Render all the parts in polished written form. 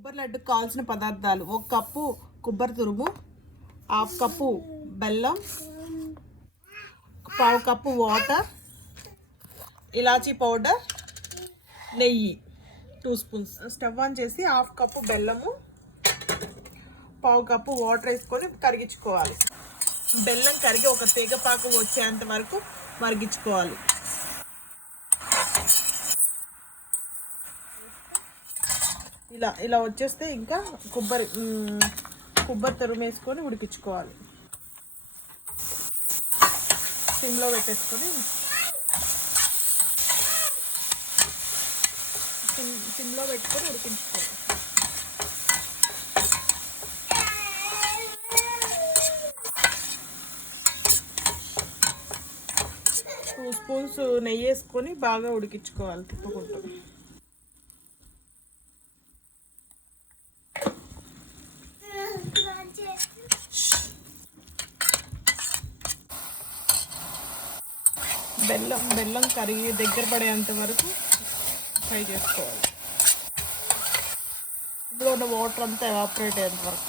కొబ్బరి లడ్డుకు కావాల్సిన పదార్థాలు: 1 కప్పు కొబ్బరి తురుము, 1/2 కప్పు బెల్లం, 1/4 కప్పు వాటర్, ఇలాచీ పౌడర్, నెయ్యి 2 స్పూన్స్. స్టవ్ ఆన్ చేసి 1/2 కప్పు బెల్లము, 1/4 కప్పు వాటర్ వేసుకొని కరిగించుకోవాలి. బెల్లం కరిగి ఒక తీగపాకు వచ్చేంత వరకు మరిగించుకోవాలి. ఇలా వచ్చేస్తే ఇంకా కొబ్బరి తురుము వేసుకొని ఉడికించుకోవాలి. సిమ్లో పెట్టేసుకొని ఉడికించుకోవాలి. 2 స్పూన్స్ నెయ్యి వేసుకొని బాగా ఉడికించుకోవాలి తిప్పుకుంటూ. బెల్లం కరిగి దగ్గర పడేంత వరకు ఫ్రై చేసుకోవాలి. ఇందులో ఉన్న వాటర్ అంతా ఎవాపరేట్ అయ్యేంత వరకు.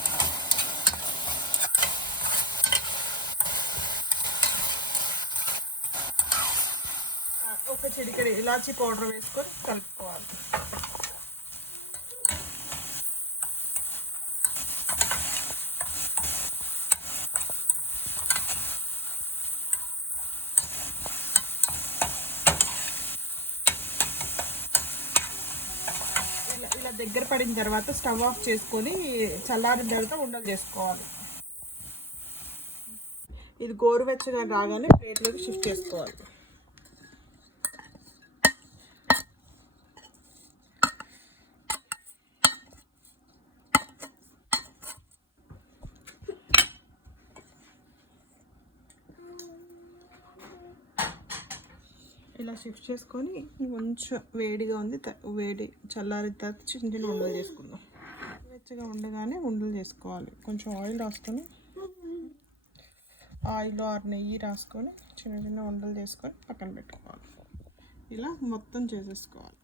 ఒక చిటికెడు ఇలాచీ పౌడర్ వేసుకొని కలుపుకోవాలి. ఇలా దగ్గర పడిన తర్వాత స్టవ్ ఆఫ్ చేసుకొని చల్లారిన తర్వాత ఉండలు చేసుకోవాలి. ఇది గోరువెచ్చగా రాగానే ప్లేట్లోకి షిఫ్ట్ చేసుకోవాలి. ఇలా షిఫ్ట్ చేసుకొని కొంచెం వేడిగా ఉంది, చల్లారిన తర్వాత చిన్న చిన్న ఉండలు చేసుకుందాం. వెచ్చగా ఉండగానే ఉండలు చేసుకోవాలి. కొంచెం ఆయిల్ రాసుకొని ఆయిల్ ఆర్ నెయ్యి రాసుకొని చిన్న చిన్న ఉండలు చేసుకొని పక్కన పెట్టుకోవాలి. ఇలా మొత్తం చేసేసుకోవాలి.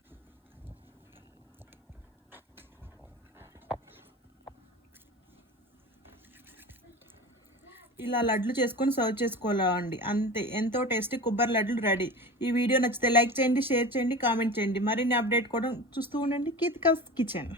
ఇలా లడ్లు చేసుకొని సర్వ్ చేసుకోవాలండి. అంతే, ఎంతో టేస్టీ కొబ్బరి లడ్లు రెడీ. ఈ వీడియో నచ్చితే లైక్ చేయండి, షేర్ చేయండి, కామెంట్ చేయండి. మరిన్ని అప్డేట్ కూడా చూస్తూ ఉండండి కీర్తికాస్ కిచెన్.